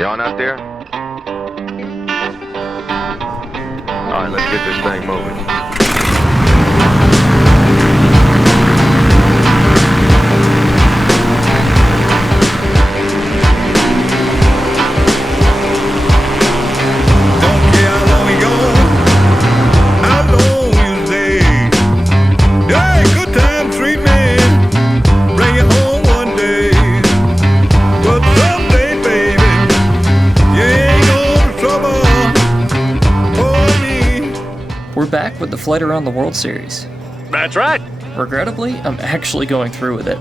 You on out there? Alright, let's get this thing moving. We're back with the flight around the World Series. That's right. Regrettably, I'm actually going through with it,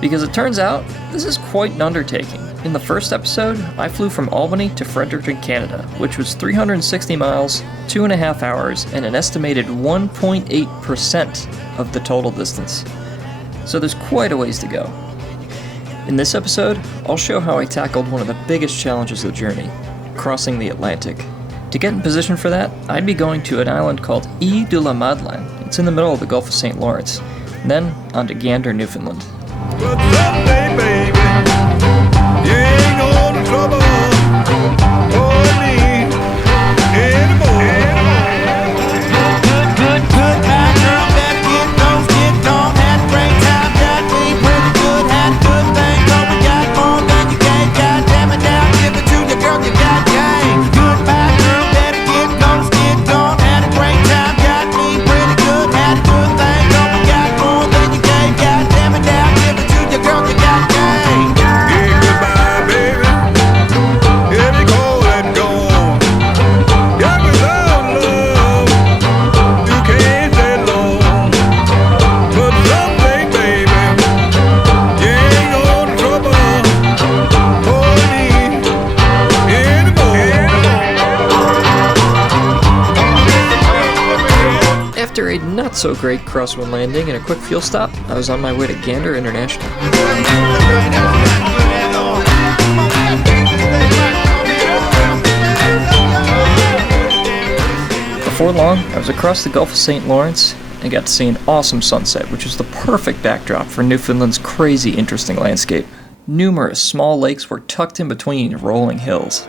because it turns out this is quite an undertaking. In the first episode, I flew from Albany to Fredericton, Canada, which was 360 miles, 2.5 hours, and an estimated 1.8% of the total distance. So there's quite a ways to go. In this episode, I'll show how I tackled one of the biggest challenges of the journey, crossing the Atlantic. To get in position for that, I'd be going to an island called Iles-De-La-Madeleine. It's in the middle of the Gulf of St. Lawrence. Then on to Gander, Newfoundland. But someday, baby, you ain't gonna trouble me anymore. Good, bad girl, better get those, get gone, had a great time, got me pretty good, had a good thing, going, got more than you gave, goddamn it now, give it to the girl, you got game. Good, bad girl, better get those, get gone, had a great time, got me pretty good, had a good thing, going, got more than you gave, goddamn it now, give it to the girl, you got game. Yeah, goodbye, baby. Here we go and gone. Yeah, without love, you can't stay long. But someday, baby, you ain't gonna trouble me anymore. After a not-so-great crosswind landing and a quick fuel stop, I was on my way to Gander International. Before long, I was across the Gulf of St. Lawrence and got to see an awesome sunset, which was the perfect backdrop for Newfoundland's crazy interesting landscape. Numerous small lakes were tucked in between rolling hills.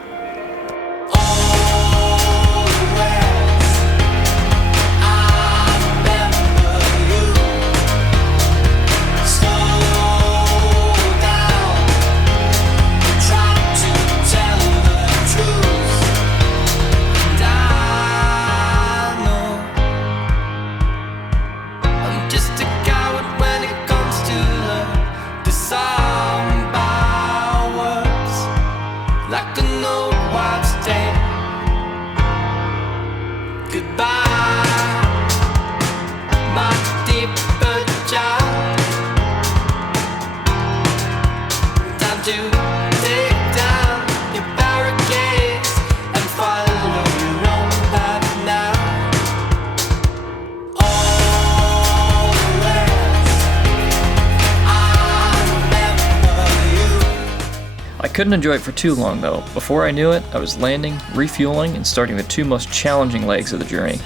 I couldn't enjoy it for too long though. Before I knew it, I was landing, refueling, and starting the two most challenging legs of the journey.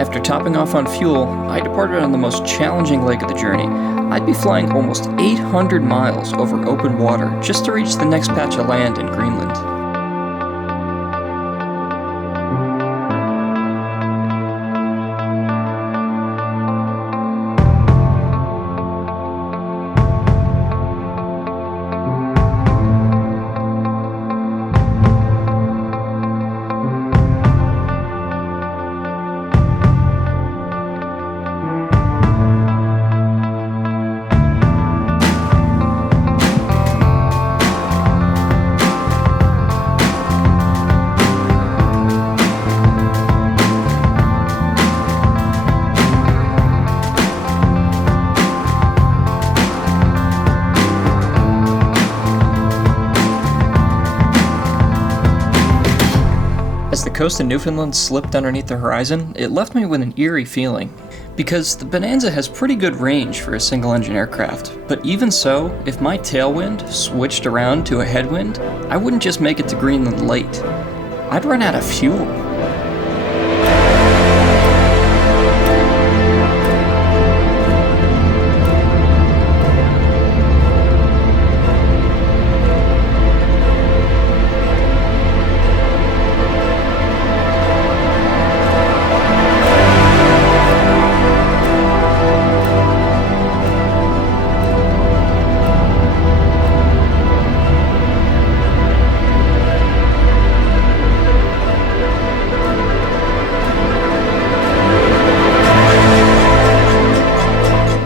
After topping off on fuel, I departed on the most challenging leg of the journey. I'd be flying almost 800 miles over open water just to reach the next patch of land in Greenland. coast of Newfoundland slipped underneath the horizon, it left me with an eerie feeling. Because the Bonanza has pretty good range for a single-engine aircraft, but even so, if my tailwind switched around to a headwind, I wouldn't just make it to Greenland late. I'd run out of fuel.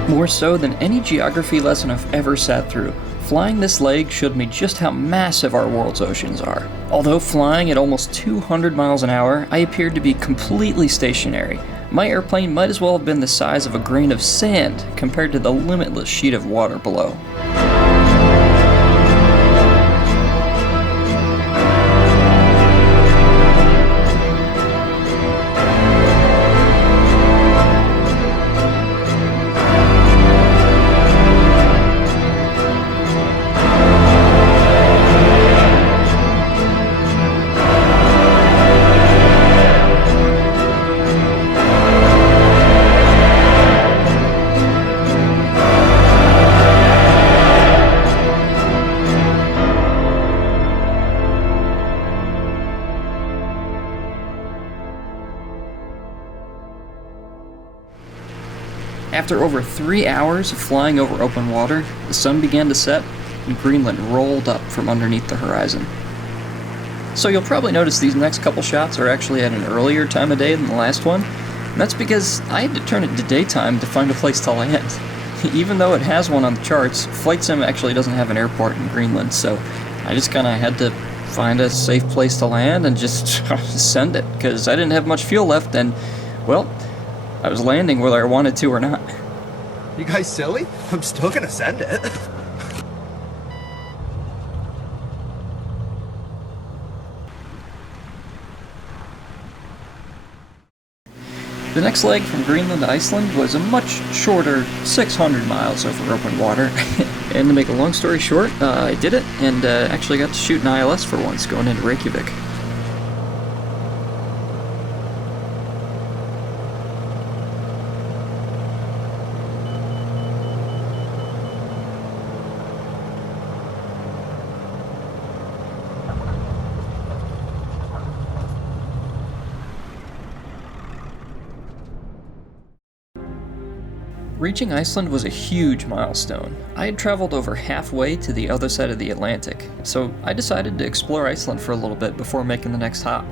More so than any geography lesson I've ever sat through, flying this leg showed me just how massive our world's oceans are. Although flying at almost 200 miles an hour, I appeared to be completely stationary. My airplane might as well have been the size of a grain of sand compared to the limitless sheet of water below. After over 3 hours of flying over open water, the sun began to set, and Greenland rolled up from underneath the horizon. So you'll probably notice these next couple shots are actually at an earlier time of day than the last one, and that's because I had to turn it to daytime to find a place to land. Even though it has one on the charts, Flight Sim actually doesn't have an airport in Greenland, so I just kinda had to find a safe place to land and just send it, because I didn't have much fuel left, and, well, I was landing whether I wanted to or not. You guys silly? I'm still gonna send it. The next leg from Greenland to Iceland was a much shorter 600 miles over open water. And to make a long story short, I did it, and actually got to shoot an ILS for once going into Reykjavik. Reaching Iceland was a huge milestone. I had traveled over halfway to the other side of the Atlantic, so I decided to explore Iceland for a little bit before making the next hop.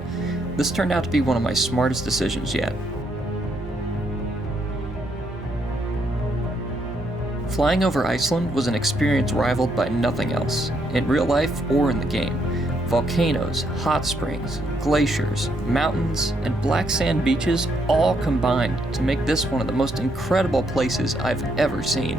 This turned out to be one of my smartest decisions yet. Flying over Iceland was an experience rivaled by nothing else, in real life or in the game. Volcanoes, hot springs, glaciers, mountains, and black sand beaches all combined to make this one of the most incredible places I've ever seen.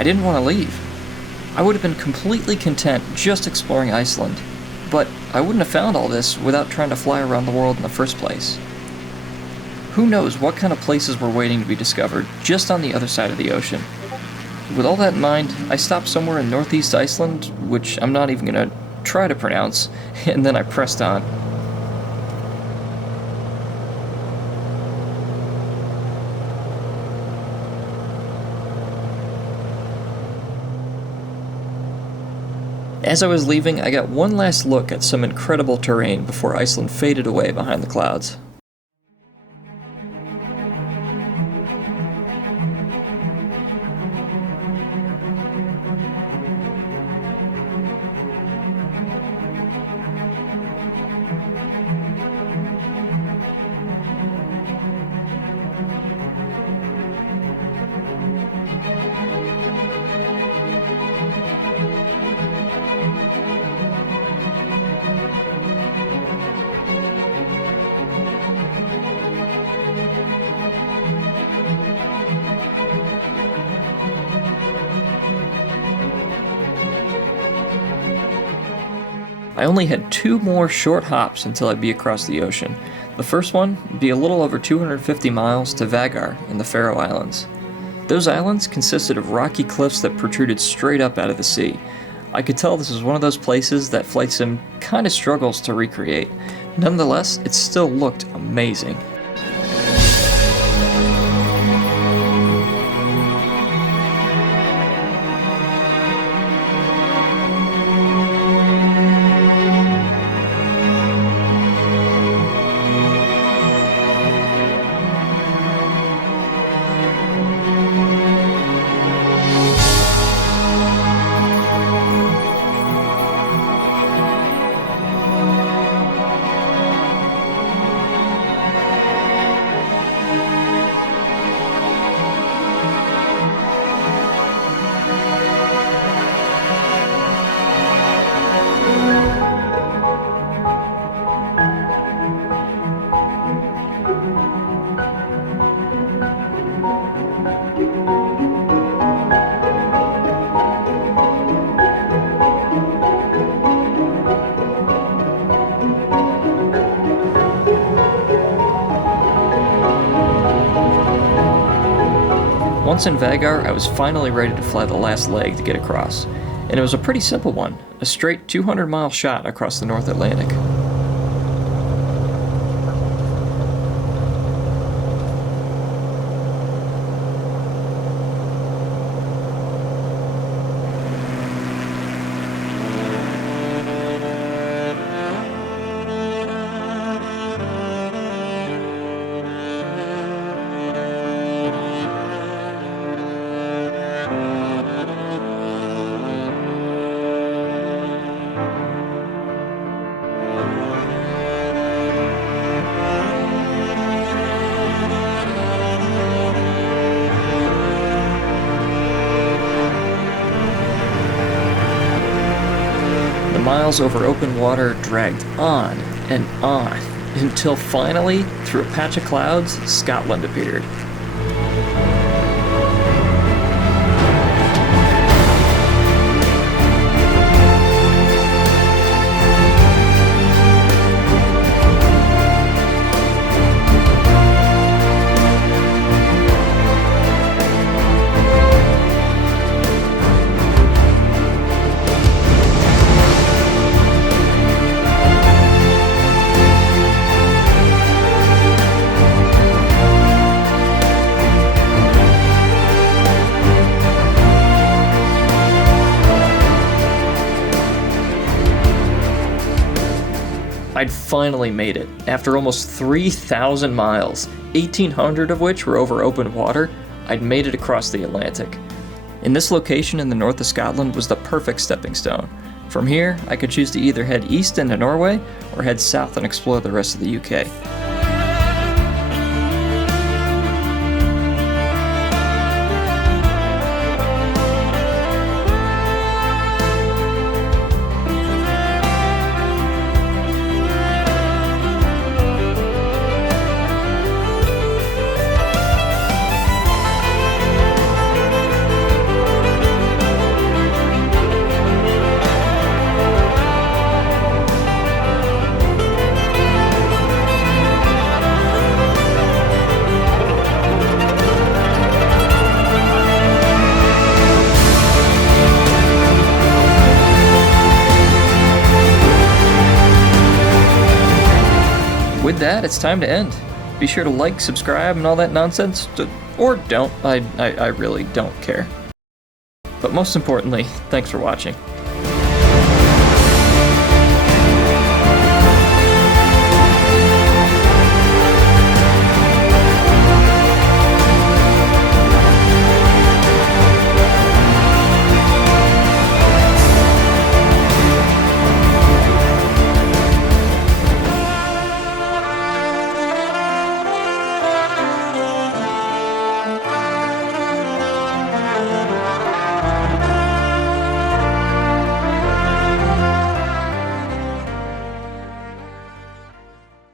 I didn't want to leave. I would have been completely content just exploring Iceland, but I wouldn't have found all this without trying to fly around the world in the first place. Who knows what kind of places were waiting to be discovered just on the other side of the ocean. With all that in mind, I stopped somewhere in northeast Iceland, which I'm not even going to try to pronounce, and then I pressed on. As I was leaving, I got one last look at some incredible terrain before Iceland faded away behind the clouds. I only had 2 more short hops until I'd be across the ocean. The first one would be a little over 250 miles to Vagar in the Faroe Islands. Those islands consisted of rocky cliffs that protruded straight up out of the sea. I could tell this was one of those places that Flight Sim kind of struggles to recreate. Nonetheless, it still looked amazing. Once in Vagar, I was finally ready to fly the last leg to get across, and it was a pretty simple one, a straight 200-mile shot across the North Atlantic. Miles over open water dragged on and on until finally, through a patch of clouds, Scotland appeared. I'd finally made it. After almost 3,000 miles, 1,800 of which were over open water, I'd made it across the Atlantic. In this location in the north of Scotland was the perfect stepping stone. From here, I could choose to either head east into Norway or head south and explore the rest of the UK. that, it's time to end. Be sure to like, subscribe, and all that nonsense. Or don't. I really don't care. But most importantly, thanks for watching.